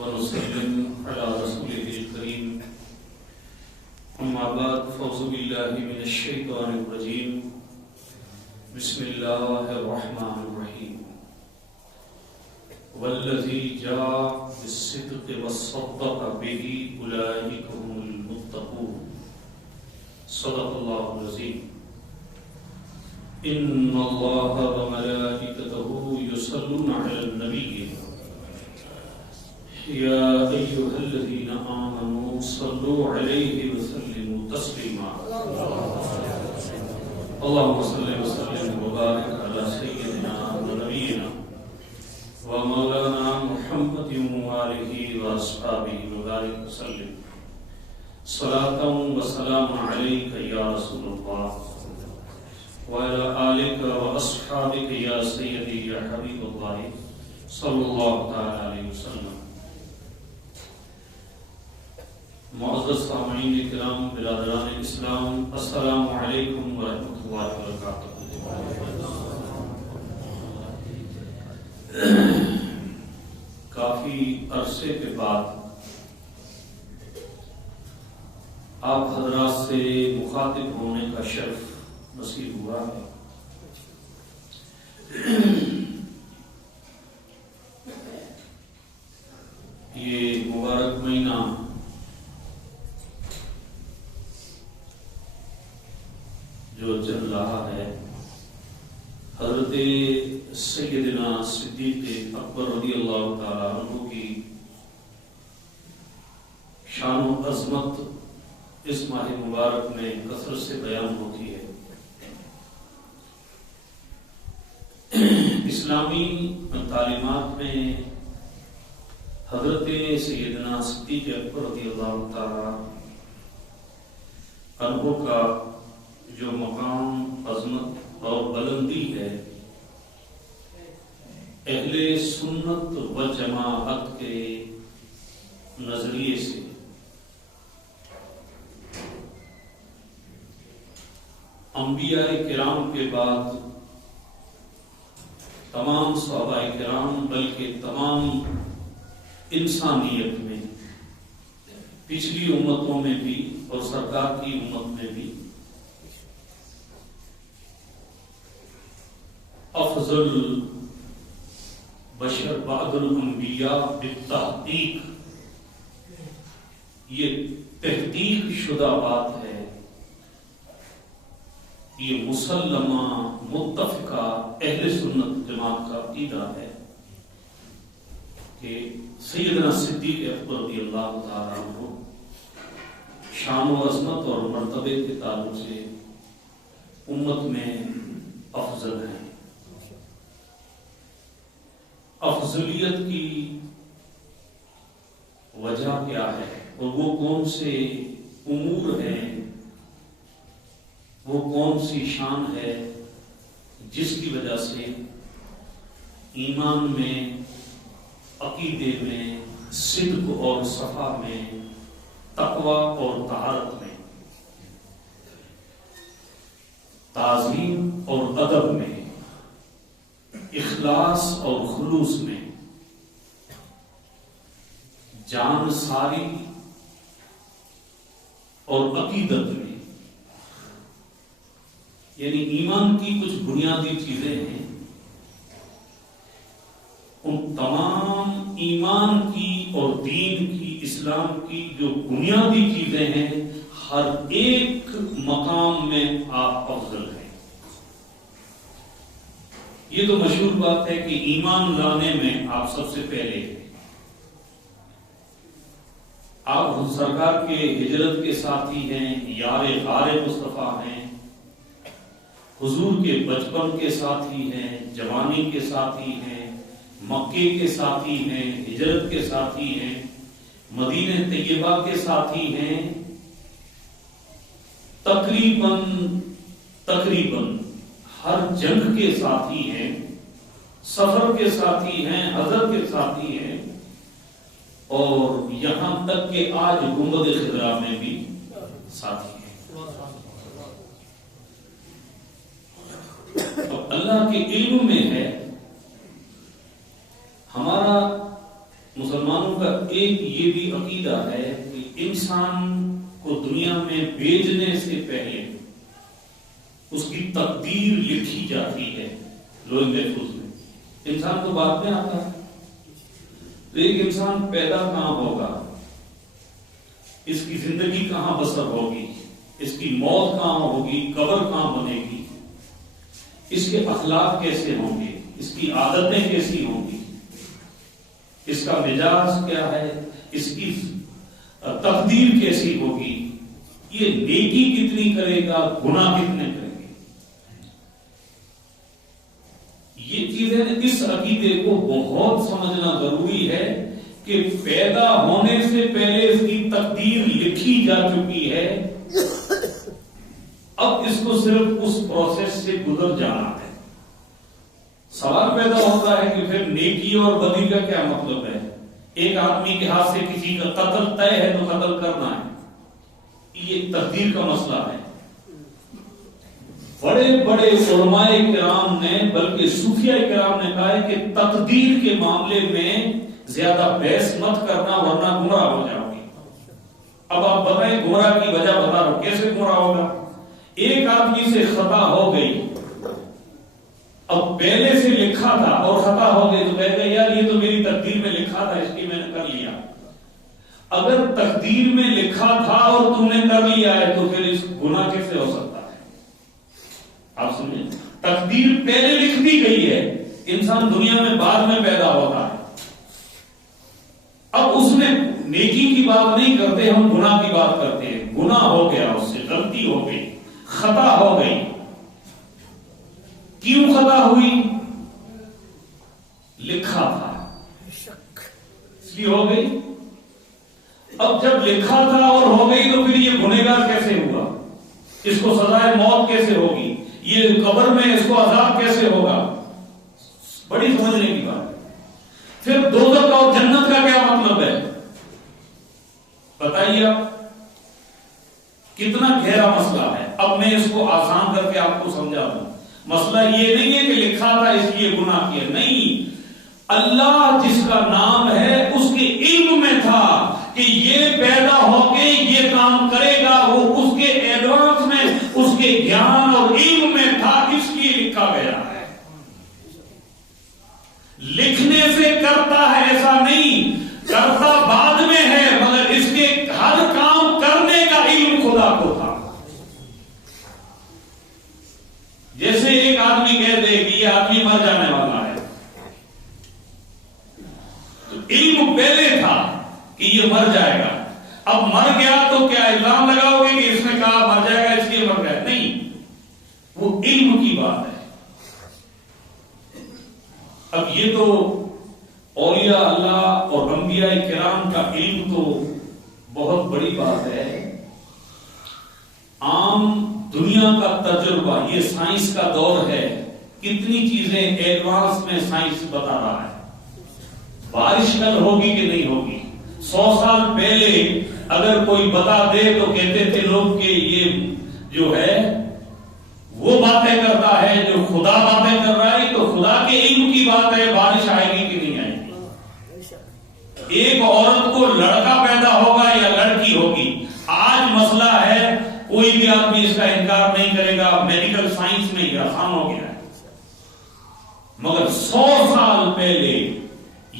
ونسلم على رسوله الكريم أما بعد فأعوذ بالله من الشيطان الرجيم بسم الله الرحمن الرحيم والذي جاء بالصدق وصدق به أولئك هم المتقون صدق الله العظيم إن الله وملائكته يصلون على النبي يا أيها الذين آمنوا صلوا عليه وسلموا تسليما اللهم صل وسلم وبارك على سيدنا ونبينا ومولانا محمد وآله وأصحابه وبارك وسلم صلاة وسلام عليك يا رسول الله وعلى آلك وأصحابك يا سيدي يا حبيب الله صلى الله تعالى عليه وسلم. معزز سامعین کرام، برادران اسلام، السلام علیکم ورحمۃ اللہ وبرکاتہ. کافی عرصے کے بعد آپ حضرات سے مخاطب ہونے کا شرف نصیب ہوا ہے. یہ مبارک مہینہ جو چل رہا ہے، حضرت سیدنا صدیق اکبر رضی اللہ تعالیٰ عنہ کی شان و عظمت اس ماہ مبارک میں کثرت سے بیان ہوتی ہے. اسلامی تعلیمات میں حضرت سیدنا صدیق اکبر رضی اللہ تعالیٰ عنہ کا جو مقام، عظمت اور بلندی ہے، اہل سنت و جماعت کے نظریے سے انبیاء کرام کے بعد تمام صحابہ کرام بلکہ تمام انسانیت میں، پچھلی امتوں میں بھی اور سرکار کی امت میں بھی افضل بشر بعد الانبیاء بالتحقیق، یہ تحقیق شدہ بات ہے، یہ مسلمہ متفقہ اہل سنت جماعت کا عقیدہ ہے کہ سیدنا صدیق اکبر رضی اللہ تعالیٰ عنہ شان و عظمت اور مرتبے کے تعلق سے امت میں افضل ہیں. افضلیت کی وجہ کیا ہے اور وہ کون سے امور ہیں، وہ کون سی شان ہے جس کی وجہ سے ایمان میں، عقیدے میں، صدق اور صفا میں، تقوی اور طہارت میں، تعظیم اور ادب میں، اخلاص اور خلوص میں، جان ساری اور عقیدت میں، یعنی ایمان کی کچھ بنیادی چیزیں ہیں. ان تمام ایمان کی اور دین کی، اسلام کی جو بنیادی چیزیں ہیں، ہر ایک مقام میں آپ افضل ہیں. یہ تو مشہور بات ہے کہ ایمان لانے میں آپ سب سے پہلے ہیں. آپ سرکار کے ہجرت کے ساتھی ہیں، یار غار مصطفیٰ ہیں، حضور کے بچپن کے ساتھی ہیں، جوانی کے ساتھی ہیں، مکے کے ساتھی ہیں، ہجرت کے ساتھی ہیں، مدینہ طیبہ کے ساتھی ہیں، تقریباً ہر جنگ کے ساتھی ہیں، سفر کے ساتھی ہیں، حضرت کے ساتھی ہیں، اور یہاں تک کہ آج گنبد خضرا میں بھی ساتھی ہیں. اللہ کے علم میں ہے ہمارا مسلمانوں کا ایک یہ بھی عقیدہ ہے کہ انسان کو دنیا میں بھیجنے سے پہلے اس کی تقدیر لکھی جاتی ہے لوح محفوظ میں. انسان تو بعد میں آتا ہے. تو ایک انسان پیدا کہاں ہوگا، اس کی زندگی کہاں بسر ہوگی، اس کی موت کہاں ہوگی، قبر کہاں بنے گی، اس کے اخلاق کیسے ہوں گے، اس کی عادتیں کیسی ہوں گی، اس کا مزاج کیا ہے، اس کی تقدیر کیسی ہوگی، یہ نیکی کتنی کرے گا، گناہ کتنے کرے گا. یہ چیزیں اس عقیدے کو بہت سمجھنا ضروری ہے کہ پیدا ہونے سے پہلے اس کی تقدیر لکھی جا چکی ہے. اب اس کو صرف اس پروسیس سے گزر جانا ہے. سوال پیدا ہوتا ہے کہ پھر نیکی اور بدی کا کیا مطلب ہے؟ ایک آدمی کے ہاتھ سے کسی کا قتل طے ہے تو قتل کرنا ہے، یہ تقدیر کا مسئلہ ہے. بڑے بڑے علماء کرام نے بلکہ صوفیاء کرام نے کہا ہے کہ تقدیر کے معاملے میں زیادہ بحث مت کرنا ورنہ گمراہ ہو جاؤ گے. اب آپ بتائیں گمراہ کی وجہ بتا رہا ہوں، کیسے گمراہ ہوگا؟ ایک آدمی سے خطا ہو گئی، اب پہلے سے لکھا تھا اور خطا ہو گئی تو کہتے ہیں یار یہ تو میری تقدیر میں لکھا تھا اس کی میں نے کر لیا. اگر تقدیر میں لکھا تھا اور تم نے کر لیا ہے تو پھر اس گناہ کیسے ہو سکتا ہے؟ آپ سمجھیں، تقدیر پہلے لکھ دی گئی ہے. انسان دنیا میں بعد میں پیدا ہوتا ہے. اب اس میں نیکی کی بات نہیں کرتے، ہم گناہ کی بات کرتے ہیں. گناہ ہو گیا، اس سے غلطی ہو گئی، خطا ہو گئی. کیوں خطا ہوئی؟ لکھا تھا اس لیے ہو گئی. اب جب لکھا تھا اور ہو گئی تو پھر یہ گنہگار کیسے ہوا؟ اس کو سزائے موت کیسے ہوگی؟ یہ قبر میں اس کو عذاب کیسے ہوگا؟ بڑی سمجھنے کی بات ہے. پھر دوزخ اور جنت کا کیا مطلب ہے بتائیے آپ. کتنا گہرا مسئلہ ہے. اب میں اس کو آسان کر کے آپ کو سمجھا دوں. مسئلہ یہ نہیں ہے کہ لکھا تھا اس لیے گناہ کیا، نہیں. اللہ جس کا نام ہے اس کے علم میں تھا کہ یہ پیدا ہو کے یہ کام کرے گا، وہ اس کے ایڈوانس میں اس کے گیان اور علم میں تھا، اس لیے لکھا گیا ہے. لکھنے سے کرتا ہے ایسا نہیں، کرتا بعد میں ہے، مگر اس کے ہر کام کرنے کا علم خدا کو تھا. جیسے ایک آدمی کہہ دے کہ یہ آدمی مر جانے والا ہے، تو علم پہلے تھا کہ یہ مر جائے گا. اب مر گیا تو کیا الزام لگاؤ گے کہ اس نے کہا مر جائے گا اس لیے مر گیا؟ نہیں، وہ علم کی بات ہے. اب یہ تو اولیاء اللہ اور انبیاء کرام کا علم تو بہت بڑی بات ہے. عام دنیا کا تجربہ، یہ سائنس کا دور ہے، کتنی چیزیں ایڈوانس میں سائنس بتا رہا ہے. بارش کل ہوگی کہ نہیں ہوگی؟ 100 سال پہلے اگر کوئی بتا دے تو کہتے تھے لوگ کہ یہ جو ہے وہ باتیں کرتا ہے جو خدا باتیں کر رہا ہے. تو خدا کے علم کی بات ہے بارش آئے گی کہ نہیں آئے گی. ایک عورت کو لڑکا پیدا ہوگا یا لڑکی ہوگی، آج مسئلہ ہے، کوئی بھی آدمی اس کا انکار نہیں کرے گا. میڈیکل سائنس میں یہ آسان ہو گیا ہے. مگر 100 سال پہلے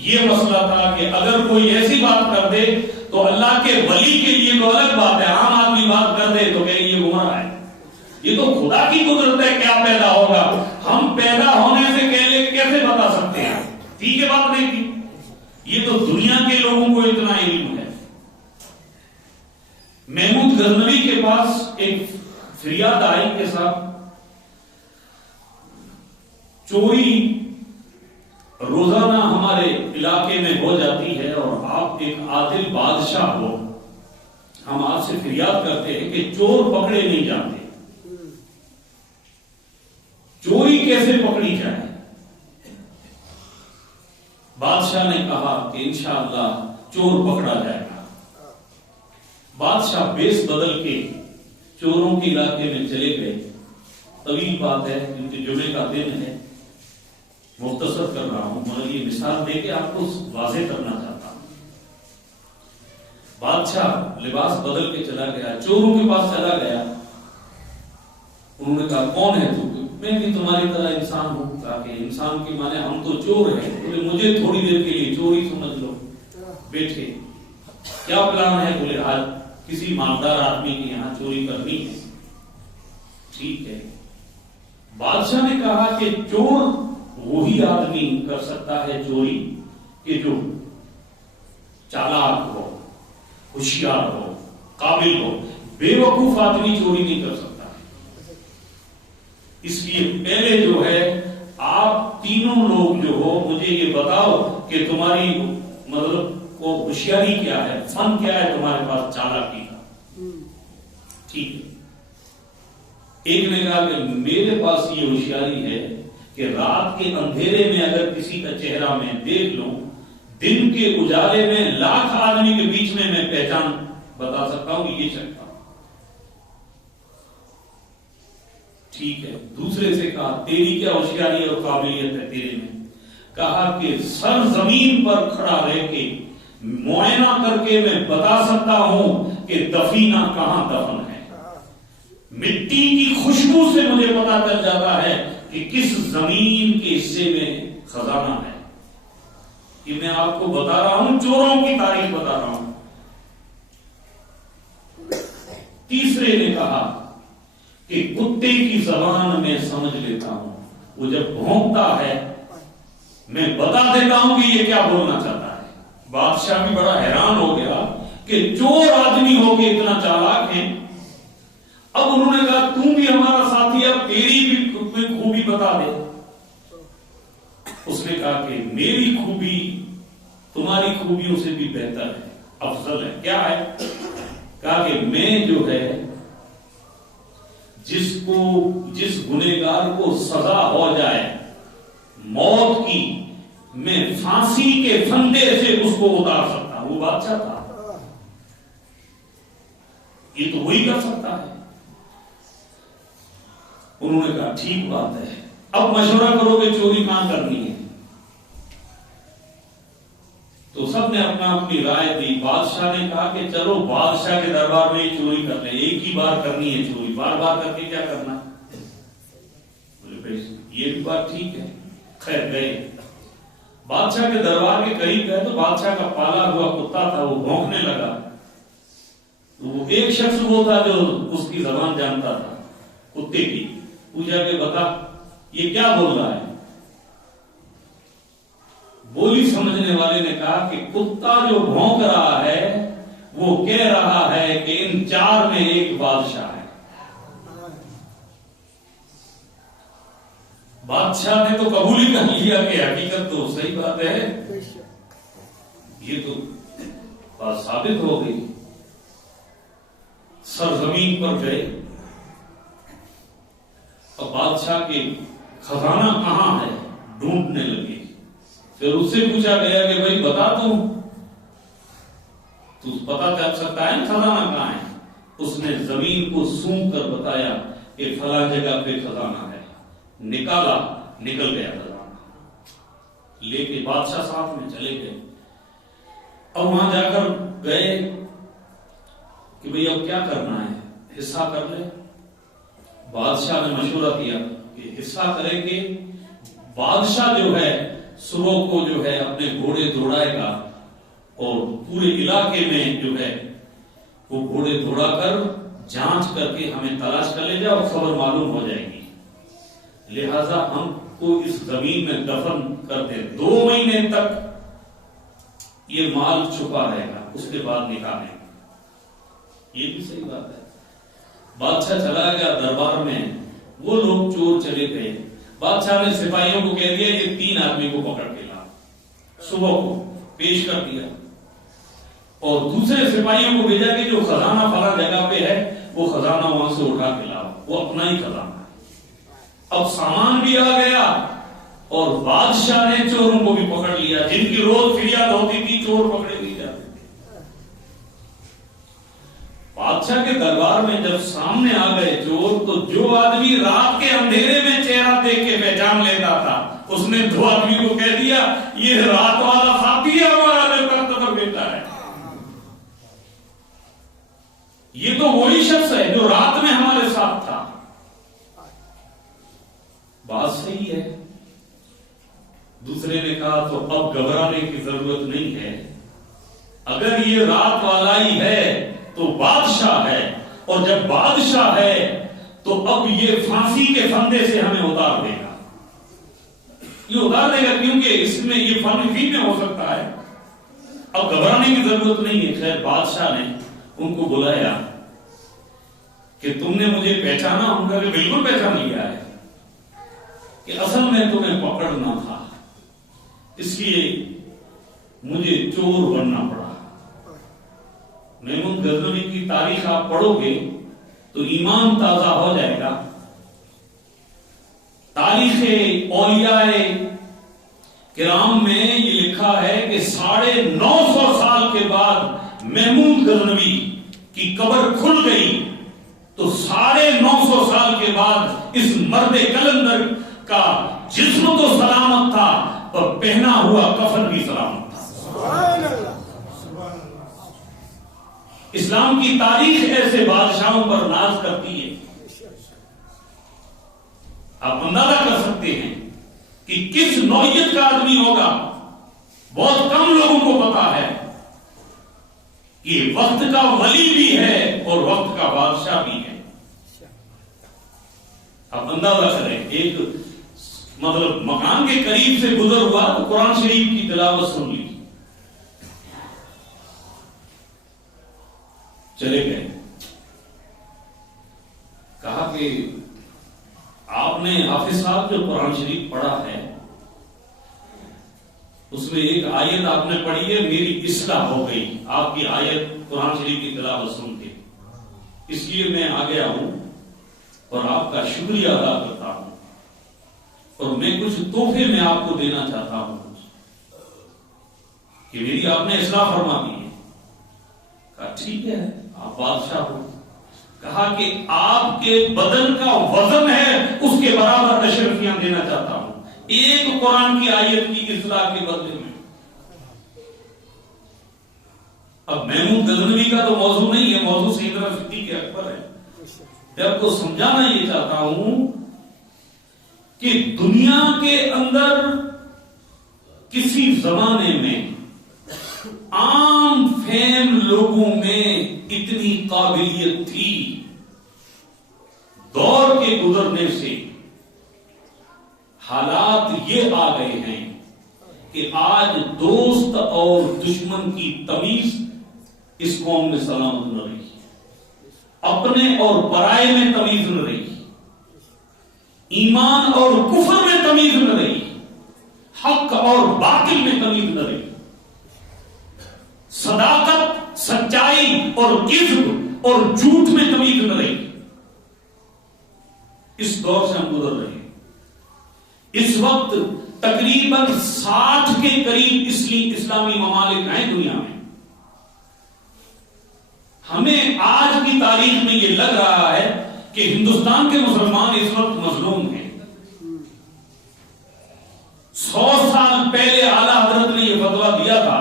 یہ مسئلہ تھا کہ اگر کوئی ایسی بات کر دے تو اللہ کے ولی کے لیے تو الگ بات ہے، عام آدمی بات کر دے تو کہ یہ گمراہ ہے. یہ تو خدا کی قدرت ہے کیا پیدا ہوگا. ہم پیدا ہونے سے کیسے بتا سکتے ہیں؟ ٹھیک ہے، بات نہیں تھی. یہ تو دنیا کے لوگوں کو اتنا علم ہے. محمود غزنوی کے پاس ایک فریاد آئی کے ساتھ چوری روزانہ ہمارے علاقے میں ہو جاتی ہے اور آپ ایک عادل بادشاہ ہو، ہم آپ سے فریاد کرتے ہیں کہ چور پکڑے نہیں جاتے، چوری کیسے پکڑی جائے؟ بادشاہ نے کہا کہ انشاءاللہ چور پکڑا جائے گا. بادشاہ بیس بدل کے چوروں کے علاقے میں چلے گئے. طویل بات ہے کیونکہ جمعے کا دن ہے، مختصر کر رہا ہوں، مگر یہ مثال دے کے آپ کو واضح کرنا چاہتا ہوں. بادشاہ لباس بدل کے چلا گیا، چوروں کے پاس چلا گیا. انہوں نے کہا کون ہے تو؟ میں بھی تمہاری طرح انسان ہوں. کہا کہ انسان کی مانے ہم تو چور ہیں. بولے مجھے تھوڑی دیر کے لیے چوری سمجھ لو. بیٹھے کیا پلان ہے؟ بولے آج کسی مالدار آدمی کے یہاں چوری کرنی ہے. ٹھیک ہے. بادشاہ نے کہا کہ چور وہی آدمی کر سکتا ہے چوری کہ جو چالاک ہو، ہوشیار ہو، قابل ہو. بے وقوف آدمی چوری نہیں کر سکتا. اس لیے پہلے جو ہے آپ تینوں لوگ جو ہو مجھے یہ بتاؤ کہ تمہاری مطلب کو ہوشیاری کیا ہے، فن کیا ہے تمہارے پاس چالاکی کا. ٹھیک ہے. ایک نے کہا کہ میرے پاس یہ ہوشیاری ہے کہ رات کے اندھیرے میں اگر کسی کا چہرہ میں دیکھ لوں، دن کے اجالے میں لاکھ آدمی کے بیچ میں پہچان بتا سکتا ہوں کہ یہ شخص. ٹھیک ہے. دوسرے سے کہا تیری کیا ہوشیاری اور قابلیت ہے تیرے میں؟ کہا کہ سر زمین پر کھڑا رہ کے معائنہ کر کے میں بتا سکتا ہوں کہ دفینہ کہاں دفن ہے. مٹی کی خوشبو سے مجھے پتا چل جاتا ہے کہ کس زمین کے حصے میں خزانہ ہے. یہ میں آپ کو بتا رہا ہوں، چوروں کی تاریخ بتا رہا ہوں. تیسرے نے کہا کہ کتے کی زبان میں سمجھ لیتا ہوں، وہ جب بھونکتا ہے میں بتا دیتا ہوں کہ یہ کیا بولنا چاہتا ہے. بادشاہ بھی بڑا حیران ہو گیا کہ چور آدمی ہو کے اتنا چالاک ہے. اب انہوں نے کہا تم بھی ہمارا ساتھی، اب تیری بھی خوبی بتا دے. اس نے کہا کہ میری خوبی تمہاری خوبیوں سے بھی بہتر ہے، افضل ہے. کیا ہے؟ کہا کہ میں جو ہے جس گنہگار کو سزا ہو جائے موت کی، میں پھانسی کے پھندے سے اس کو اتار سکتا ہوں. وہ بادشاہ تھا، یہ تو وہی کر سکتا ہے. انہوں نے کہا ٹھیک بات ہے، اب مشورہ کرو کہ چوری کہاں کرنی ہے. تو سب نے اپنی رائے دی. بادشاہ نے کہا کہ چلو بادشاہ کے دربار میں چوری کر لیں، ایک ہی بار کرنی ہے چوری، بار بار کر کے کیا کرنا. بولے یہ بھی بات ٹھیک ہے. خیر گئے بادشاہ کے دربار کے قریب گئے تو بادشاہ کا پالا ہوا کتا تھا، وہ بھونکنے لگا. وہ ایک شخص وہ تھا جو اس کی زبان جانتا تھا کتے کی. پوچھا کہ بتا یہ کیا بول رہا ہے. بولی سمجھنے والے نے کہا کہ کتا جو بھونک رہا ہے وہ کہہ رہا ہے کہ ان چار میں ایک بادشاہ ہے. بادشاہ نے تو قبول ہی کر لیا کہ حقیقت تو صحیح بات ہے، یہ تو بات ثابت ہو گئی. سرزمین پر گئے اور بادشاہ کے خزانہ کہاں ہے ڈھونڈنے لگے. پھر اس سے پوچھا گیا کہ بھائی بتا تو پتا چل سکتا ہے خزانہ کہاں ہے. اس نے زمین کو سونگ کر بتایا کہ فلاں جگہ پہ خزانہ ہے. نکالا، نکل گیا خزانہ. لے کے بادشاہ ساتھ میں چلے گئے. اب وہاں جا کر گئے کہ بھئی اب کیا کرنا ہے، حصہ کر لے. بادشاہ نے مشورہ دیا کہ حصہ کریں گے. بادشاہ جو ہے صبح کو جو ہے اپنے گھوڑے دوڑائے گا اور پورے علاقے میں جو ہے وہ گھوڑے دوڑا کر جانچ کر کے ہمیں تلاش کر لے جائے اور خبر معلوم ہو جائے گی. لہذا ہم کو اس زمین میں دفن کر دیں. 2 مہینے تک یہ مال چھپا رہے گا، اس کے بعد نکالیں. یہ بھی صحیح بات ہے. بادشاہ چلا گیا دربار میں. وہ لوگ چور چلے گئے. بادشاہ نے سپاہیوں کو کہہ دیا یہ 3 آدمی کو پکڑ کے لا. صبح کو پیش کر دیا اور دوسرے سپاہیوں کو بھیجا کہ جو خزانہ فلاں جگہ پہ ہے وہ خزانہ وہاں سے اٹھا کے لاؤ، وہ اپنا ہی خزانہ ہے. اب سامان بھی آ گیا اور بادشاہ نے چوروں کو بھی پکڑ لیا. جن کی روز فریاد ہوتی تھی چور پکڑے نہیں جاتے تھے. بادشاہ کے دربار میں جب سامنے آ گئے چور تو جو آدمی رات کے اندھیرے میں چہرہ دیکھ کے پہچان لیتا تھا اس نے 2 آدمی کو کہہ دیا یہ رات والا ساتھی ہے ہمارا جو کرتا بیٹا ہے. یہ تو وہی شخص ہے جو رات میں ہمارے ساتھ تھا. بات صحیح ہے. دوسرے نے کہا تو اب گھبرانے کی ضرورت نہیں ہے. اگر یہ رات والا ہی ہے تو بادشاہ ہے، اور جب بادشاہ ہے تو اب یہ پھانسی کے پھندے سے ہمیں اتار دے گا. یہ اتار دے گا کیونکہ اس میں یہ فن میں ہو سکتا ہے. اب گھبرانے کی ضرورت نہیں ہے. خیر بادشاہ نے ان کو بلایا کہ تم نے مجھے پہچانا؟ ان کا کہ بالکل پہچان لیا ہے کہ اصل میں تمہیں پکڑنا تھا، اس لیے مجھے چور بننا پڑا. میمون غزنوی کی تاریخ آپ پڑھو گے تو ایمان تازہ ہو جائے گا. تاریخ اولیاء کرام میں یہ لکھا ہے کہ 950 سال کے بعد میمون غزنوی کی قبر کھل گئی تو 950 سال کے بعد اس مرد کلندر کا جسم تو سلامت تھا اور پہنا ہوا کفن بھی سلامت تھا. سبحان اللہ. اسلام کی تاریخ ایسے بادشاہوں پر ناز کرتی ہے. آپ اندازہ کر سکتے ہیں کہ کس نوعیت کا آدمی ہوگا. بہت کم لوگوں کو پتا ہے کہ وقت کا ولی بھی ہے اور وقت کا بادشاہ بھی ہے. آپ اندازہ کریں، ایک مطلب مکان کے قریب سے گزر ہوا تو قرآن شریف کی تلاوت سن لی، چلے گئے. کہا کہ آپ نے حافظ صاحب جو قرآن شریف پڑھا ہے اس میں ایک آیت آپ نے پڑھی ہے، میری اصلاح ہو گئی آپ کی آیت قرآن شریف کی تلاوت سن کے، اس لیے میں آ گیا ہوں اور آپ کا شکریہ ادا کرتا ہوں اور میں کچھ تحفے میں آپ کو دینا چاہتا ہوں کہ میری آپ نے اصلاح فرما دی ہے. کہا ٹھیک ہے آپ بادشاہ ہو. کہا کہ آپ کے بدن کا وزن ہے اس کے برابر اشرفیاں دینا چاہتا ہوں ایک قرآن کی آیت کی اصلاح کے بدلے میں. اب میمون غزنوی کا تو موضوع نہیں ہے، موضوع سیدنا صدیق اکبر ہے. میں آپ کو سمجھانا یہ چاہتا ہوں کہ دنیا کے اندر کسی زمانے میں عام فہم لوگوں میں اتنی قابلیت تھی، دور کے گزرنے سے حالات یہ آ گئے ہیں کہ آج دوست اور دشمن کی تمیز اس قوم میں سلامت نہ رہی، اپنے اور پرائے میں تمیز نہ رہی، ایمان اور کفر میں تمیز نہ رہی، حق اور باطل میں تمیز نہ رہی، صداقت سچائی اور کذب اور جھوٹ میں تمیز نہ رہی. اس دور سے ہم گزر رہے ہیں. اس وقت تقریباً 60 کے قریب اسلامی ممالک ہیں دنیا میں. ہمیں آج کی تاریخ میں یہ لگ رہا ہے کہ ہندوستان کے مسلمان اس وقت مظلوم ہیں. 100 سال پہلے اعلی حضرت نے یہ فتویٰ دیا تھا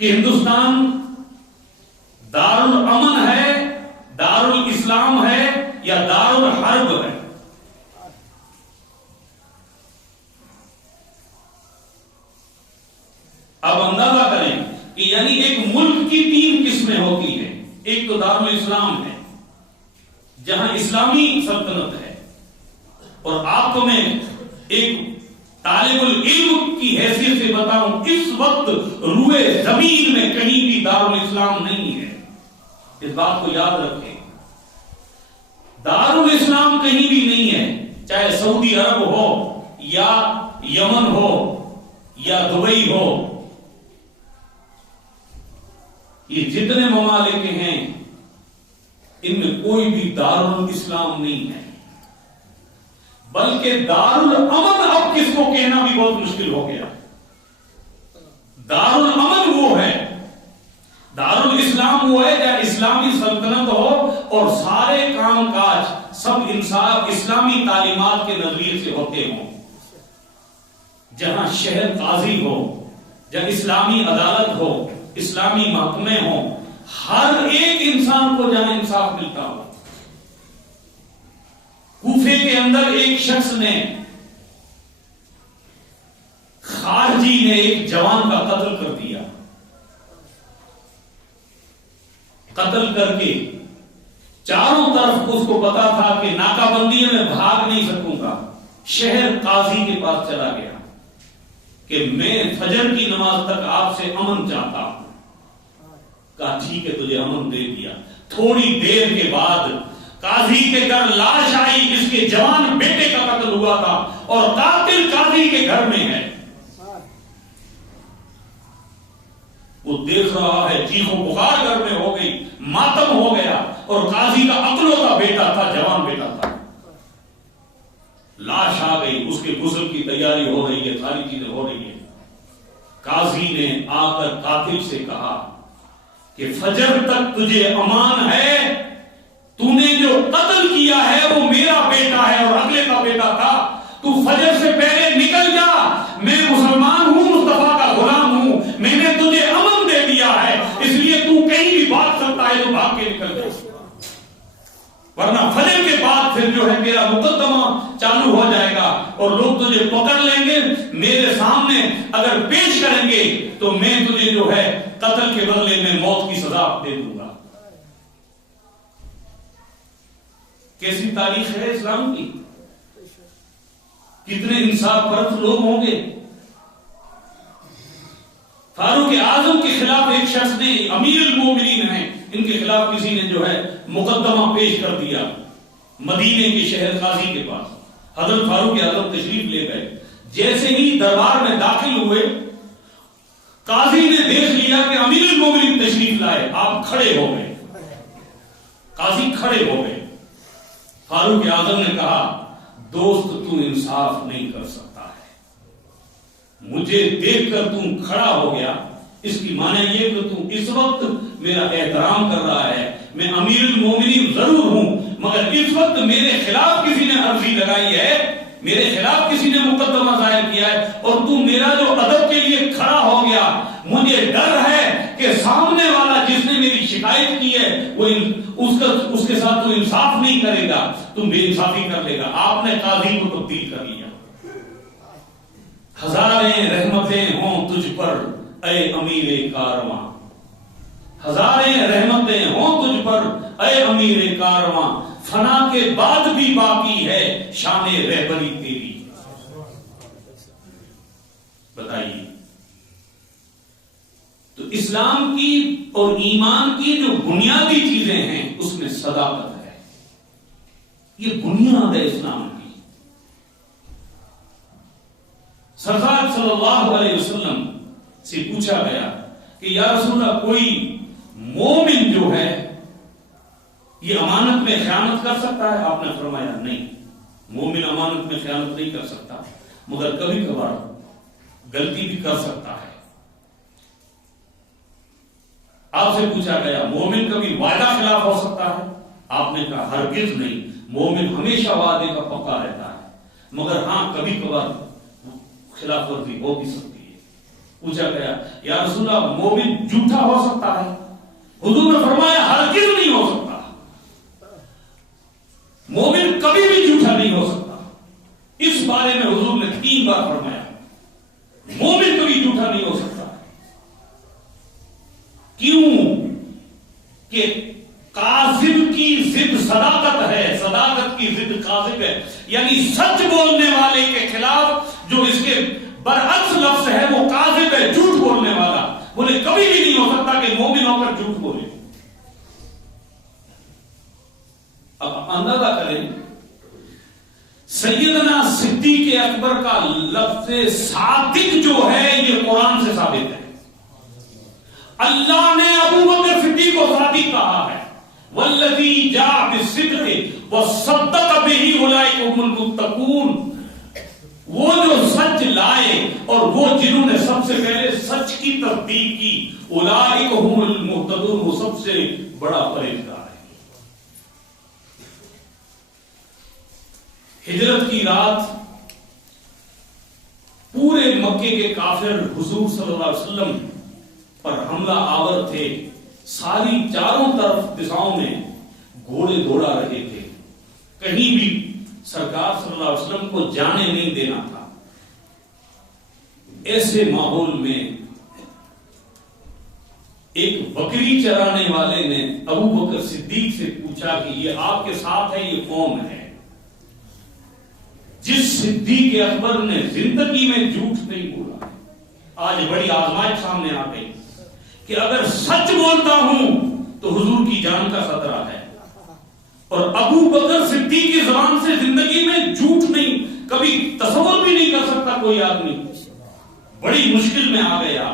کہ ہندوستان دارالامن ہے، دارالاسلام ہے یا دارالحرب ہے. اب اندازہ کریں کہ یعنی ایک ملک کی 3 قسمیں ہوتی ہیں. ایک تو دارالاسلام ہے جہاں اسلامی سلطنت ہے، اور آپ کو میں ایک طالب العلم کی حیثیت سے بتاؤں اس وقت روئے زمین میں کہیں بھی دارالاسلام نہیں ہے. اس بات کو یاد رکھیں، دارالاسلام کہیں بھی نہیں ہے، چاہے سعودی عرب ہو یا یمن ہو یا دبئی ہو. یہ جتنے ممالک ہیں ان میں کوئی بھی دارالاسلام نہیں ہے، بلکہ دارالامن اب کس کو کہنا بھی بہت مشکل ہو گیا. دارالامن وہ ہے، دارالاسلام وہ ہے جہاں اسلامی سلطنت ہو اور سارے کام کاج سب انصاف اسلامی تعلیمات کے نظریے سے ہوتے ہوں، جہاں شہر قاضی ہو، جہاں اسلامی عدالت ہو، اسلامی محکمے ہوں، ہر ایک انسان کو جہاں انصاف ملتا ہو. کوفے کے اندر ایک شخص نے، خارجی نے ایک جوان کا قتل کر دیا. قتل کر کے چاروں طرف اس کو پتا تھا کہ ناکہ بندی میں بھاگ نہیں سکوں گا. شہر قاضی کے پاس چلا گیا کہ میں فجر کی نماز تک آپ سے امن چاہتا ہوں. کہا ٹھیک ہے، تجھے امن دے دیا. تھوڑی دیر کے بعد قاضی کے گھر لاش آئی جس کے جوان بیٹے کا قتل ہوا تھا اور قاتل قاضی کے گھر میں ہے. وہ دیکھ رہا ہے، چیخ و پکار گھر میں ہو گئی، ماتم ہو گیا، اور قاضی کا اکلوتا بیٹا تھا، جوان بیٹا تھا. لاش آ گئی، اس کے غسل کی تیاری ہو رہی ہے، ساری چیزیں ہو رہی ہے. قاضی نے آ کر قاتل سے کہا کہ فجر تک تجھے امان ہے، تو نے جو قتل کیا ہے وہ میرا بیٹا ہے اور اگلے کا بیٹا تھا. تو فجر سے پہلے نکل جا، میں مسلمان ہوں، مصطفیٰ کا غلام ہوں، میں نے تجھے امن دے دیا ہے، اس لیے تو کہیں بھی بھاگ سکتا ہے تو بھاگ کے نکل جا، ورنہ فجر کے بعد پھر جو ہے تیرا مقدمہ چالو ہو جائے گا اور لوگ تجھے پکڑ لیں گے، میرے سامنے اگر پیش کریں گے تو میں تجھے جو ہے قتل کے بدلے میں موت کی سزا دے دوں گا. کیسی تاریخ ہے اسلام کی، کتنے انصاف پرست لوگ ہوں گے. فاروق اعظم کے خلاف ایک شخص نے، امیر المومنین ہیں، ان کے خلاف کسی نے جو ہے مقدمہ پیش کر دیا مدینے کے شہر قاضی کے پاس. حضرت فاروق اعظم تشریف لے گئے. جیسے ہی دربار میں داخل ہوئے، قاضی نے دیکھ لیا کہ امیر المومنین تشریف لائے، آپ کھڑے ہو گئے. قاضی کھڑے ہو گئے. فاروق اعظم نے کہا دوست تو انصاف نہیں کر سکتا ہے، مجھے دیکھ کر تم کھڑا ہو گیا، اس کی معنی یہ کہ تم اس وقت میرا احترام کر رہا ہے. میں امیر المومنین ضرور ہوں، مگر اس وقت میرے خلاف کسی نے عرضی لگائی ہے، میرے خلاف کسی نے مقدمہ ظاہر کیا ہے، اور تم میرا جو ادب کے لیے کھڑا ہو گیا، مجھے ڈر ہے کہ سامنے والا جس نے میری شکایت کی ہے وہ اس کے ساتھ تو انصاف نہیں کرے گا، تم بے انصافی کر لے گا. آپ نے قاضی کو تبدیل کر لیا. ہزاریں رحمتیں ہوں تجھ پر اے امیر کارواں، ہزاریں رحمتیں ہوں تجھ پر اے امیر کارواں، فنا کے بعد بھی باقی ہے شان رہبری تیری. بتائیے، تو اسلام کی اور ایمان کی جو بنیادی چیزیں ہیں اس میں صداقت ہے. یہ بنیاد ہے اسلام کی. سرکار صلی اللہ علیہ وسلم سے پوچھا گیا کہ یا رسول اللہ، کوئی مومن جو ہے یہ امانت میں خیانت کر سکتا ہے؟ آپ نے فرمایا نہیں، مومن امانت میں خیانت نہیں کر سکتا، مگر کبھی کبھار غلطی بھی کر سکتا ہے. آپ سے پوچھا گیا مومن کبھی وعدہ خلاف ہو سکتا ہے؟ آپ نے کہا ہرگز نہیں، مومن ہمیشہ وعدے کا پکا رہتا ہے، مگر ہاں کبھی کبھار خلاف ورزی ہو بھی سکتی ہے. پوچھا گیا یا رسول اللہ، مومن جھوٹا ہو سکتا ہے؟ حضور نے فرمایا ہرگز نہیں ہو سکتا، مومن کبھی بھی جھوٹا نہیں ہو سکتا. اس بارے میں حضور نے 3 بار فرمایا مومن کبھی جھوٹا نہیں ہو سکتا. کیوں کہ کاذب کی ضد صداقت ہے، صداقت کی ضد کاذب ہے، یعنی سچ بولنے والے کے خلاف جو اس کے برعکس لفظ ہے وہ کاذب ہے، جھوٹ بولنے والا. بولے کبھی بھی نہیں ہو سکتا کہ مومن ہو کر جھوٹ بولے. اب اندازہ کریں، سیدنا صدیق اکبر کا لفظ صادق جو ہے یہ قرآن سے ثابت ہے. اللہ نے ابو بکر صدیق کو صادق کہا ہے، والذی جاء بالصدق وصدق به اولئک هم المتقون. وہ جو سچ لائے اور وہ جنہوں نے سب سے پہلے سچ کی تصدیق کی، اولئک هم المتقون، وہ سب سے بڑا پرہیزگار ہے. ہجرت کی رات پورے مکے کے کافر حضور صلی اللہ علیہ وسلم پر حملہ آور تھے. ساری چاروں طرف دشاؤں میں گھوڑے دوڑا رہے تھے، کہیں بھی سرکار صلی اللہ علیہ وسلم کو جانے نہیں دینا تھا۔ ایسے ماحول میں ایک بکری چرانے والے نے ابو بکر صدیق سے پوچھا کہ یہ آپ کے ساتھ ہے، یہ کون ہے؟ جس صدیق اکبر نے زندگی میں جھوٹ نہیں بولا، آج بڑی آزمائش سامنے آ گئی کہ اگر سچ بولتا ہوں تو حضور کی جان کا خطرہ ہے، اور ابو بکر صدیق کی زبان سے زندگی میں جھوٹ نہیں، کبھی تصور بھی نہیں کر سکتا کوئی آدمی۔ بڑی مشکل میں آ گیا،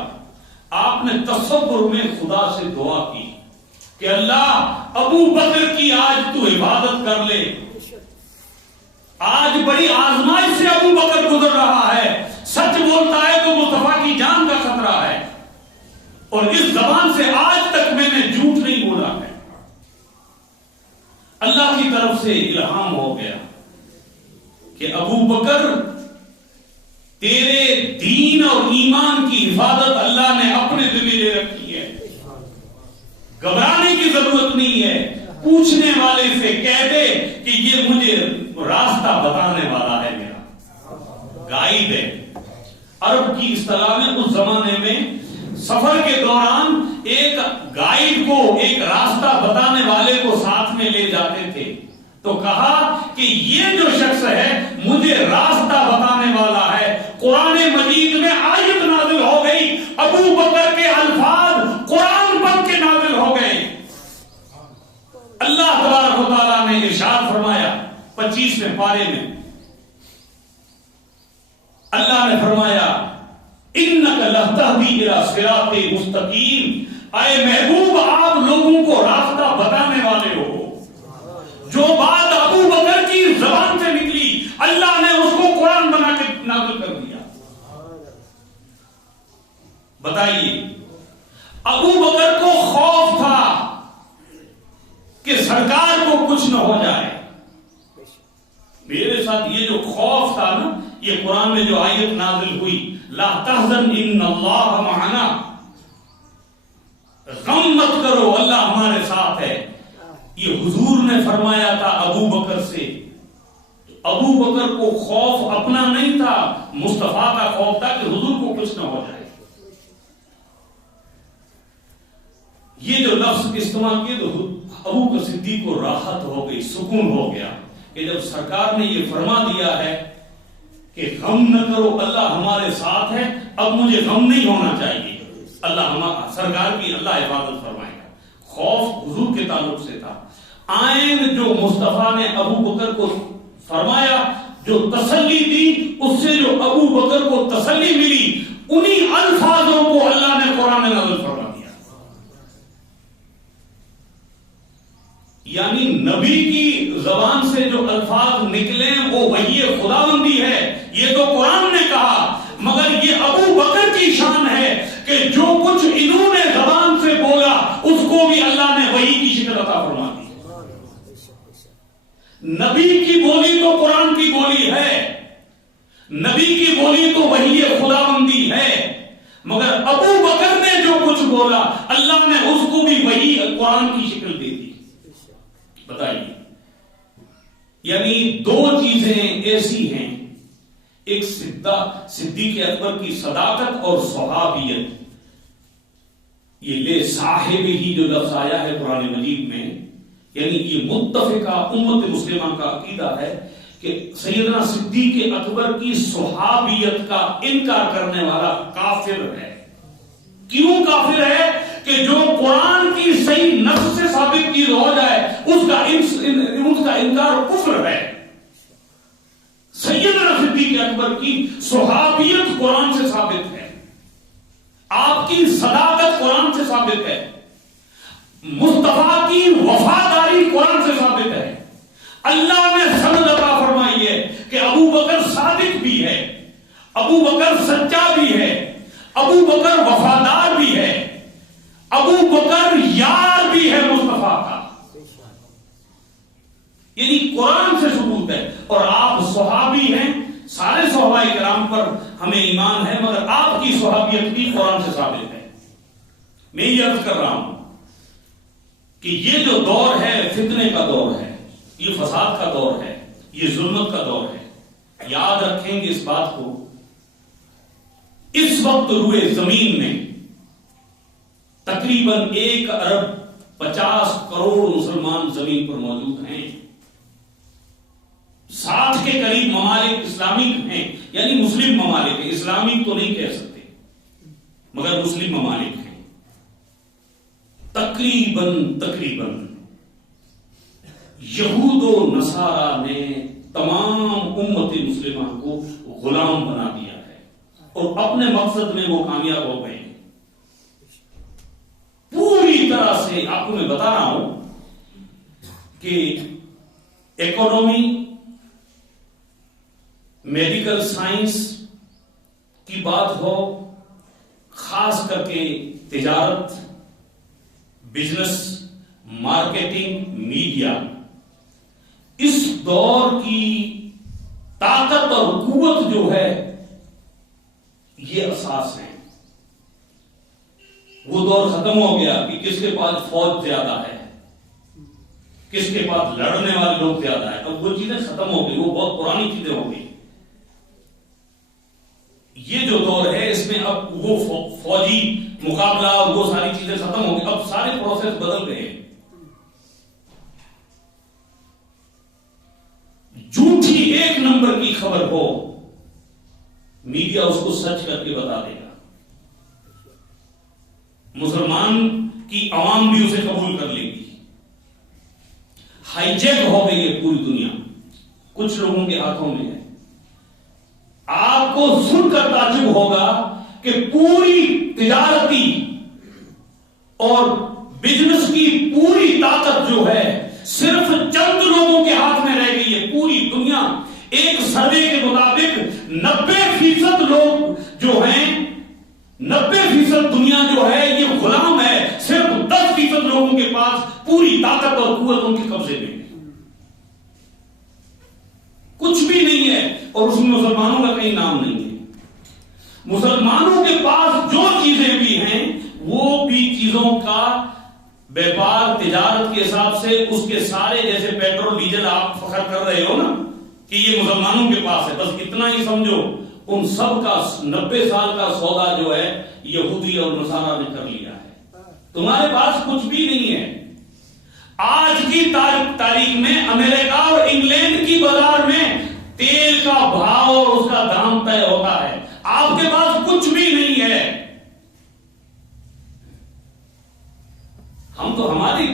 آپ نے تصور میں خدا سے دعا کی کہ اللہ ابو بکر کی آج تو عبادت کر لے۔ آج بڑی آزمائش سے ابو بکر گزر رہا ہے، سچ بولتا ہے تو مصطفیٰ کی جان کا خطرہ ہے، اور اس زبان سے آج تک میں نے جھوٹ نہیں بولا ہے۔ اللہ کی طرف سے الہام ہو گیا کہ ابو بکر تیرے دین اور ایمان کی حفاظت اللہ نے اپنے ذمہ لے رکھی ہے، گھبرانے کی ضرورت نہیں ہے۔ پوچھنے والے سے کہہ دے کہ یہ مجھے راستہ بتانے والا ہے، میرا گائیڈ ہے۔ عرب کی اصطلاح میں اس زمانے میں سفر کے دوران ایک گائیڈ کو، ایک راستہ بتانے والے کو ساتھ میں لے جاتے تھے، تو کہا کہ یہ جو شخص ہے مجھے راستہ بتانے والا ہے۔ قرآن مجید میں آیت نازل ہو گئی، ابو بکر کے الفاظ قرآن بن کے نازل ہو گئے۔ اللہ تبارک و تعالیٰ نے ارشاد فرمایا 25ویں پارے میں، اللہ نے فرمایا انک لتہدی الی صراط مستقیم، اے محبوب آپ لوگوں کو راستہ بتانے والے ہو۔ جو بات ابو بکر کی زبان سے نکلی اللہ نے اس کو قرآن بنا کے نازل کر دیا۔ بتائیے، ابو بکر کو خوف تھا کہ سرکار کو کچھ نہ ہو جائے۔ میرے ساتھ یہ جو خوف تھا نا، یہ قرآن میں جو آیت نازل ہوئی لا تحزن ان اللہ معنا، غم مت کرو اللہ ہمارے ساتھ ہے، یہ حضور نے فرمایا تھا ابو بکر سے۔ ابو بکر کو خوف اپنا نہیں تھا، مصطفیٰ کا خوف تھا کہ حضور کو کچھ نہ ہو جائے۔ یہ جو لفظ استعمال کیے تو ابو بکر صدیق کو راحت ہو گئی، سکون ہو گیا کہ جب سرکار نے یہ فرما دیا ہے کہ غم نہ کرو اللہ ہمارے ساتھ ہے، اب مجھے غم نہیں ہونا چاہیے، اللہ سرکار کی اللہ حفاظت فرمائے گا۔ خوف حضور کے تعلق سے تھا۔ آئین جو مصطفیٰ نے ابو بکر کو فرمایا، جو تسلی دی، اس سے جو ابو بکر کو تسلی ملی، انہی الفاظوں کو اللہ نے قرآن نازل فرما دیا۔ یعنی نبی کی زبان سے جو الفاظ نکلے وہ وحی خداوندی ہے، یہ تو قرآن نے کہا، مگر یہ ابو بکر کی شان ہے کہ جو کچھ انہوں نے زبان سے بولا اس کو بھی اللہ نے وحی کی شکل عطا فرما دی۔ نبی کی بولی تو قرآن کی بولی ہے، نبی کی بولی تو وحی خداوندی ہے، مگر ابو بکر نے جو کچھ بولا اللہ نے اس کو بھی وحی قرآن کی شکل دے دی۔ بتائیے، یعنی دو چیزیں ایسی ہیں، ایک صدیق اکبر کی صداقت اور صحابیت۔ یہ لے صاحب ہی جو لفظ آیا ہے قرآن مجید میں، یعنی یہ متفقہ امت مسلمہ کا عقیدہ ہے کہ سیدنا صدیق اکبر کی صحابیت کا انکار کرنے والا کافر ہے۔ کیوں کافر ہے؟ کہ جو قرآن کی صحیح نص سے ثابت چیز ہو جائے اس کا انکار کفر ہے۔ سیدنا صدیق اکبر کی صحابیت قرآن سے ثابت ہے، آپ کی صداقت قرآن سے ثابت ہے، مصطفیٰ کی وفاداری قرآن سے ثابت ہے۔ اللہ نے سند عطا فرمائی ہے کہ ابو بکر صادق بھی ہے، ابو بکر سچا بھی ہے، ابو بکر وفادار بھی ہے، ابو بکر یار بھی ہے مصطفیٰ کا، یعنی قرآن سے ثبوت ہے۔ اور آپ صحابی ہیں، سارے صحابہ کرام پر ہمیں ایمان ہے، مگر آپ کی صحابیت بھی قرآن سے ثابت ہے۔ میں یہ عرض کر رہا ہوں کہ یہ جو دور ہے فتنے کا دور ہے، یہ فساد کا دور ہے، یہ ظلمت کا دور ہے. یاد رکھیں گے اس بات کو. اس وقت روئے زمین میں تقریباً 1 ارب 50 کروڑ مسلمان زمین پر موجود ہیں. 60 کے قریب ممالک اسلامک ہیں، یعنی مسلم ممالک ہیں، اسلامک تو نہیں کہہ سکتے مگر مسلم ممالک ہیں. تقریباً یہود و نصارہ نے تمام امت مسلمہ کو غلام بنا دیا ہے اور اپنے مقصد میں وہ کامیاب ہو گئے ہیں پوری طرح سے. آپ کو میں بتا رہا ہوں کہ اکانومی، میڈیکل سائنس کی بات ہو، خاص کر کے تجارت، بزنس، مارکیٹنگ، میڈیا، اس دور کی طاقت اور قوت جو ہے یہ اساس ہے. وہ دور ختم ہو گیا کہ کس کے پاس فوج زیادہ ہے، کس کے پاس لڑنے والے لوگ زیادہ ہے. اب وہ چیزیں ختم ہو گئی، وہ بہت پرانی چیزیں ہو گئی. یہ جو دور ہے اس میں اب وہ فوجی مقابلہ اور وہ ساری چیزیں ختم ہو گئی. اب سارے پروسیس بدل گئے. جھوٹی 1 نمبر کی خبر ہو، میڈیا اس کو سچ کر کے بتا دے گا. مسلمان کی عوام بھی اسے قبول کر لے گی. ہائی جیک ہو گئی ہے پوری دنیا، کچھ لوگوں کے ہاتھوں میں ہے. آپ کو سن کر تعجب ہوگا کہ پوری تجارتی اور بزنس کی پوری طاقت جو ہے صرف چند لوگوں کے ہاتھ میں رہ گئی ہے. پوری دنیا، ایک سروے کے مطابق 90% لوگ جو ہیں، 90% دنیا جو ہے یہ غلام ہے. صرف 10% لوگوں کے پاس پوری طاقت اور قوت ان کے قبضے میں. کچھ بھی نہیں ہے اور اس میں مسلمانوں کا کہیں نام نہیں ہے. مسلمانوں کے پاس جو چیزیں بھی ہیں وہ بھی چیزوں کا بیپار، تجارت کے حساب سے اس کے سارے، جیسے پیٹرول ڈیزل آپ فخر کر رہے ہو نا کہ یہ مسلمانوں کے پاس ہے، بس اتنا ہی سمجھو ان سب کا 90 سال کا سودا جو ہے یہودی اور نصارہ نے کر لیا ہے. تمہارے پاس کچھ بھی نہیں ہے. آج کی تاریخ میں امریکہ اور انگلینڈ کی بازار میں تیل کا بھاؤ اور اس کا دام طے ہوتا ہے. آپ کے پاس کچھ بھی نہیں ہے. ہم تو ہماری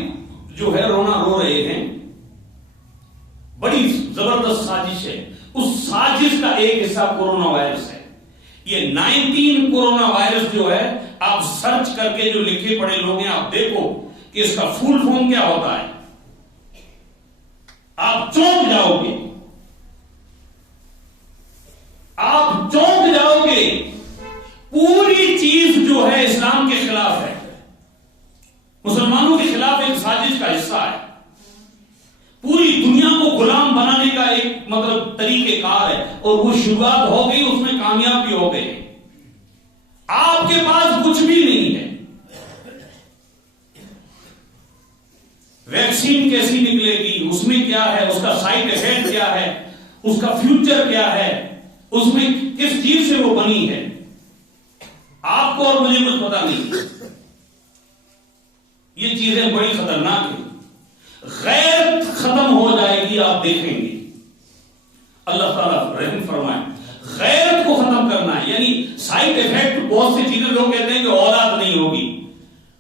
جو ہے رونا رو رہے ہیں. بڑی زبردست سازش ہے. اس سازش کا ایک حصہ کورونا وائرس ہے. یہ 19 کورونا وائرس جو ہے، آپ سرچ کر کے جو لکھے پڑے لوگ ہیں آپ دیکھو کہ اس کا فل فارم کیا ہوتا ہے. آپ چونک جاؤ گے، آپ چونک جاؤ گے. پوری چیز جو ہے اسلام کے خلاف ہے، مسلمانوں کے خلاف ایک سازش کا حصہ ہے. پوری دنیا کو غلام بنانے کا ایک مطلب طریقہ کار ہے اور وہ شروعات ہو گئی، اس میں کامیاب بھی ہو گئے. آپ کے پاس کچھ بھی نہیں ہے. ویکسین کیسی نکلے گی، اس میں کیا ہے، اس کا سائیڈ ایفیکٹ کیا ہے، اس کا فیوچر کیا ہے، اس میں کس چیز سے وہ بنی ہے، آپ کو اور مجھے کچھ پتا نہیں. یہ چیزیں بڑی خطرناک ہیں. غیرت ختم ہو جائے گی، آپ دیکھیں گے. اللہ تعالیٰ رحم فرمائے. غیرت کو ختم کرنا ہے، یعنی سائیڈ ایفیکٹ بہت سی چیزیں لوگ کہتے ہیں کہ اولاد نہیں ہوگی،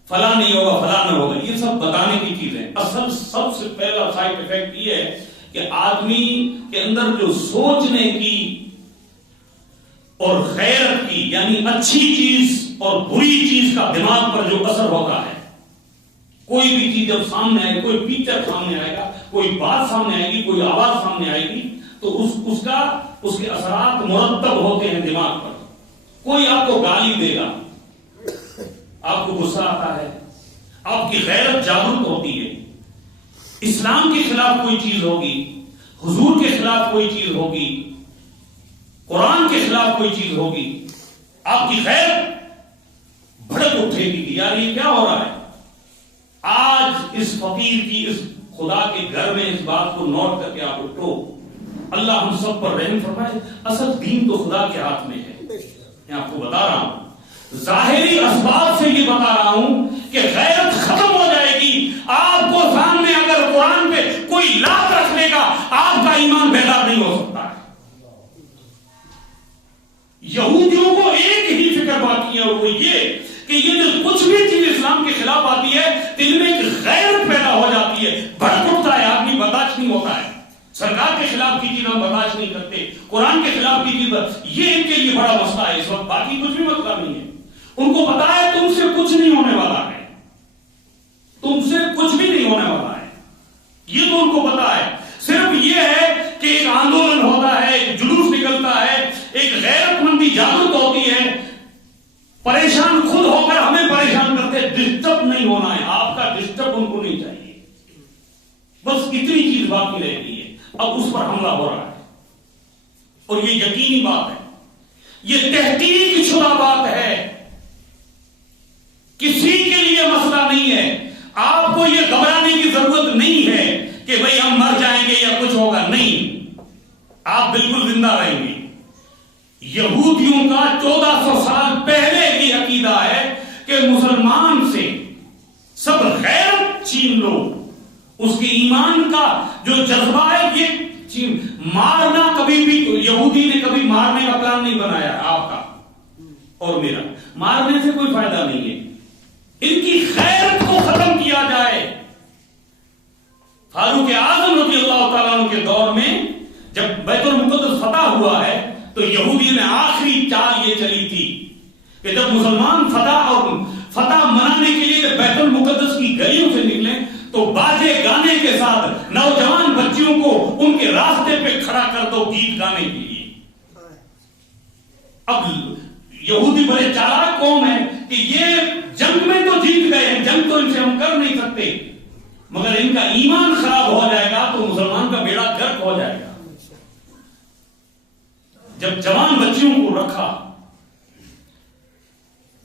فلاں نہیں ہوگا، فلاں نہ ہوگا. یہ سب بتانے کی چیزیں. اصل سب سے پہلا سائیڈ ایفیکٹ یہ ہے کہ آدمی کے اندر جو سوچنے کی اور غیرت کی، یعنی اچھی چیز اور بری چیز کا دماغ پر جو اثر ہوتا ہے. کوئی بھی چیز جب سامنے آئے، کوئی پکچر سامنے آئے گا، کوئی بات سامنے آئے گی، کوئی آواز سامنے آئے گی، تو اس کے اثرات مرتب ہوتے ہیں دماغ پر. کوئی آپ کو گالی دے گا، آپ کو غصہ آتا ہے، آپ کی غیرت جاگرک ہوتی ہے. اسلام کے خلاف کوئی چیز ہوگی، حضور کے خلاف کوئی چیز ہوگی، قرآن کے خلاف کوئی چیز ہوگی، آپ کی غیرت بھڑک اٹھے گی کہ یار یہ کیا ہو رہا ہے. آج اس فقیر کی اس خدا کے گھر میں اس بات کو نوٹ کر کے آپ اٹھو. اللہ ہم سب پر رحم فرمائے. اصل دین تو خدا کے ہاتھ میں ہے. میں آپ کو بتا رہا ہوں, ظاہری اسباب سے یہ بتا رہا ہوں کہ غیرت ختم ہو جائے گی. آپ کو سامنے اگر قرآن پہ کوئی لاکھ رکھ لے گا, آپ کا ایمان بیدار نہیں ہو سکتا ہے. یہودیوں کو ایک ہی فکر باقی ہے, اور وہ یہ کہ یہ جو کچھ بھی چیز اسلام کے خلاف آتی ہے دل میں ایک غیرت پیدا ہو جاتی ہے, بھڑک اٹھتا ہے آدمی, برداشت نہیں ہوتا ہے. سرکار کے خلاف کی چیز ہم برداشت نہیں کرتے, قرآن کے خلاف کی چیز, یہ ان کے لیے بڑا مسئلہ ہے اس وقت. باقی کچھ بھی مسئلہ نہیں ہے. ان کو پتا ہے تم سے کچھ نہیں ہونے والا ہے, تم سے کچھ بھی نہیں ہونے والا ہے, یہ تو ان کو پتا ہے. صرف یہ ہے کہ ایک آندولن ہوتا ہے, ایک جلوس نکلتا ہے, ایک غیرت مندی جاگرت ہوتی ہے, پریشان خود ہو کر ہمیں پریشان کرتے. ڈسٹرب نہیں ہونا ہے, آپ کا ڈسٹرب ان کو نہیں چاہیے. بس اتنی چیز باقی رہ گئی ہے. اب اس پر حملہ ہو رہا ہے, اور یہ یقینی بات ہے, یہ تحقیق شدہ بات ہے. کسی کے لیے مسئلہ نہیں ہے. آپ کو یہ گھبرانے کی ضرورت نہیں ہے کہ بھئی ہم مر جائیں گے یا کچھ ہوگا. نہیں, آپ بالکل زندہ رہیں گے. یہودیوں کا 1400 سال پہلے یہ عقیدہ ہے کہ مسلمان سے سب غیرت چھین لو. اس کے ایمان کا جو جذبہ ہے یہ مارنا, کبھی بھی یہودی نے کبھی مارنے کا پلان نہیں بنایا آپ کا اور میرا. مارنے سے کوئی فائدہ نہیں ہے. ان کی غیرت کو ختم کیا جائے. فاروق اعظم رضی اللہ تعالیٰ عنہ کے دور میں جب بیت المقدس فتح ہوا ہے تو یہودی میں آخری چال یہ چلی تھی کہ جب مسلمان فتح منانے کے لیے بیت المقدس کی گلیوں سے نکلیں تو باجے گانے کے ساتھ نوجوان بچیوں کو ان کے راستے پہ کھڑا کر دو گیت گانے کے لیے. اب یہودی بڑے چالاک قوم ہے کہ یہ جنگ میں تو جیت گئے ہیں, جنگ تو ان سے ہم کر نہیں سکتے, مگر ان کا ایمان خراب ہو جائے گا تو مسلمان کا بیڑا گرک ہو جائے گا. جب جوان بچیوں کو رکھا,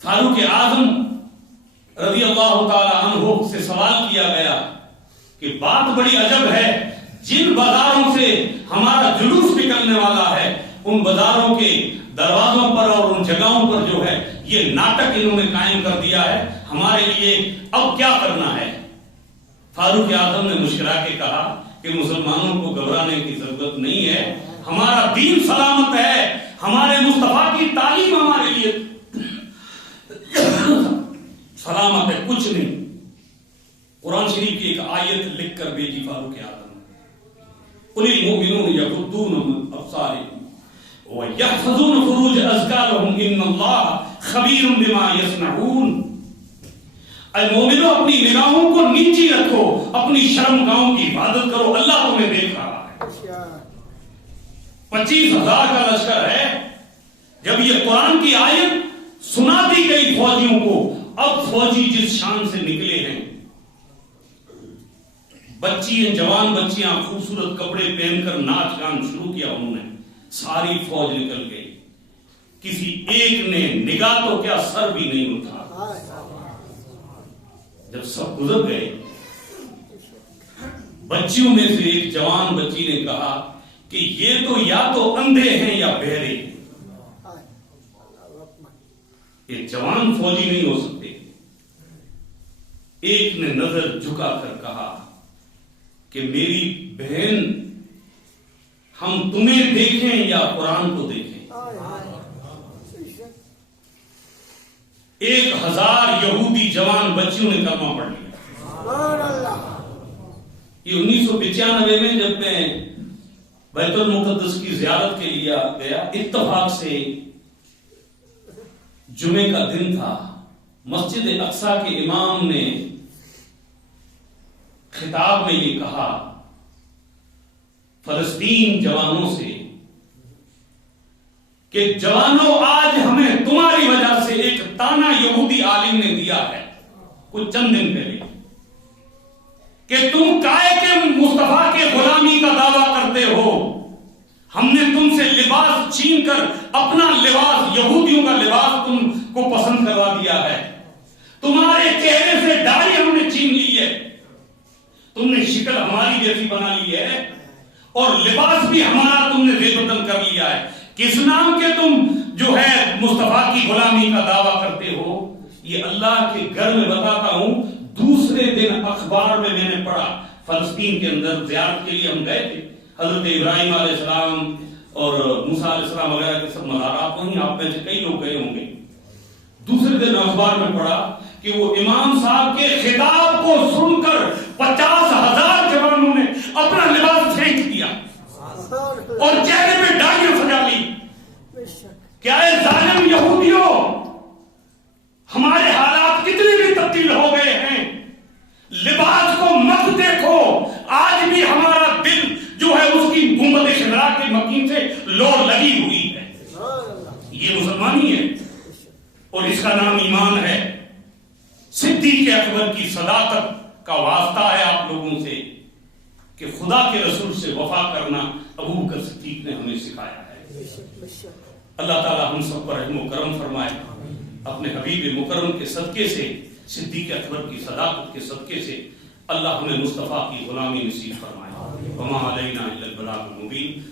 فاروق اعظم رضی اللہ تعالی عنہ سے سوال کیا گیا کہ بات بڑی عجب ہے, جن بازاروں سے ہمارا جلوس نکلنے والا ہے ان بازاروں کے دروازوں پر اور ان جگہوں پر جو ہے یہ ناٹک انہوں نے قائم کر دیا ہے, ہمارے لیے اب کیا کرنا ہے. فاروق اعظم نے مسکرا کے کہا کہ مسلمانوں کو گھبرانے کی ضرورت نہیں ہے, ہمارا دین سلامت ہے, ہمارے مصطفیٰ کی تعلیم ہمارے لیے سلامت ہے, کچھ نہیں. قرآن شریف کی ایک آیت لکھ کر بھیجی فاروق اعظم نے, قل المؤمنون یغضون من ابصارهم ویحفظون فروج ازکارهم ان اللہ خبیر بما یصنعون. اے مومنو اپنی نگاہوں کو نیچی رکھو, اپنی شرم گاہوں کی حفاظت کرو, اللہ تمہیں دیکھ رہا ہے. 25,000 کا لشکر ہے. جب یہ قرآن کی آیت سنا دی گئی فوجیوں کو, اب فوجی جس شان سے نکلے ہیں, بچیاں, جوان بچیاں خوبصورت کپڑے پہن کر ناچ گان شروع کیا انہوں نے, ساری فوج نکل گئی, کسی ایک نے نگاہ تو کیا سر بھی نہیں اٹھا. جب سب گزر گئے, بچیوں میں سے ایک جوان بچی نے کہا کہ یہ تو یا تو اندھے ہیں یا بہرے ہیں, یہ جوان فوجی نہیں ہو سکتے. ایک نے نظر جھکا کر کہا کہ میری بہن ہم تمہیں دیکھیں یا قرآن کو دیکھیں. 1000 یہودی جوان بچیوں نے کلمہ پڑھ لیا. یہ 1995 میں جب میں بیت المقدس کی زیارت کے لیے گیا, اتفاق سے جمعے کا دن تھا. مسجد اقصی کے امام نے خطاب میں یہ کہا فلسطین جوانوں سے کہ جوانوں, آج ہمیں تمہاری وجہ سے ایک تانا یہودی عالم نے دیا ہے کچھ چند دن پہلے کہ تم کائے کے مصطفیٰ کے غلامی کا دعویٰ کرتے ہو. ہم نے تم سے لباس چھین کر اپنا لباس, یہودیوں کا لباس تم کو پسند کروا دیا ہے. تمہارے چہرے سے داڑھی ہم نے چھین لی ہے. تم نے شکل ہماری جیسی بنا لی ہے اور لباس بھی ہمارا تم نے زیبتن کر لیا ہے. کس نام کے تم جو ہے مصطفیٰ کی غلامی کا دعویٰ کرتے ہو؟ یہ اللہ کے گھر میں بتاتا ہوں. دوسرے دن اخبار میں نے پڑھا فلسطین کے اندر زیارت کے لیے ہم گئے تھے. حضرت ابراہیم علیہ السلام اور موسیٰ علیہ السلام وغیرہ کے سب مزارات وہیں، آپ میں سے کئی لوگ گئے ہوں گے. دوسرے دن اخبار میں پڑھا کہ وہ امام صاحب کے خطاب کو سن کر 50,000 جوانوں نے اپنا لباس پھینک دیا اور چہرے پہ ڈاڑیاں سجا لی. کیا ہے ظالم یہودیوں، ہمارے حالات کتنے بھی تبدیل ہو گئے ہیں، لباس کو مت دیکھو. آج بھی ہمارا دل جو ہے اس کی گنبد خضرا کے مکین سے لو لگی ہوئی ہے. یہ مسلمانی ہے اور اس کا نام ایمان ہے. صدیق اکبر کی صداقت کا واسطہ ہے آپ لوگوں سے کہ خدا کے رسول سے وفا کرنا ابو بکر صدیق نے ہمیں سکھایا ہے. اللہ تعالی ہم سب پر رحم و کرم فرمائے. اپنے حبیب مکرم کے صدقے سے، صدیق اکبر کی صداقت کے صدقے سے اللہ ہمیں مصطفیٰ کی غلامی نصیب فرمائے. وما علینا الا البلاغ المبین.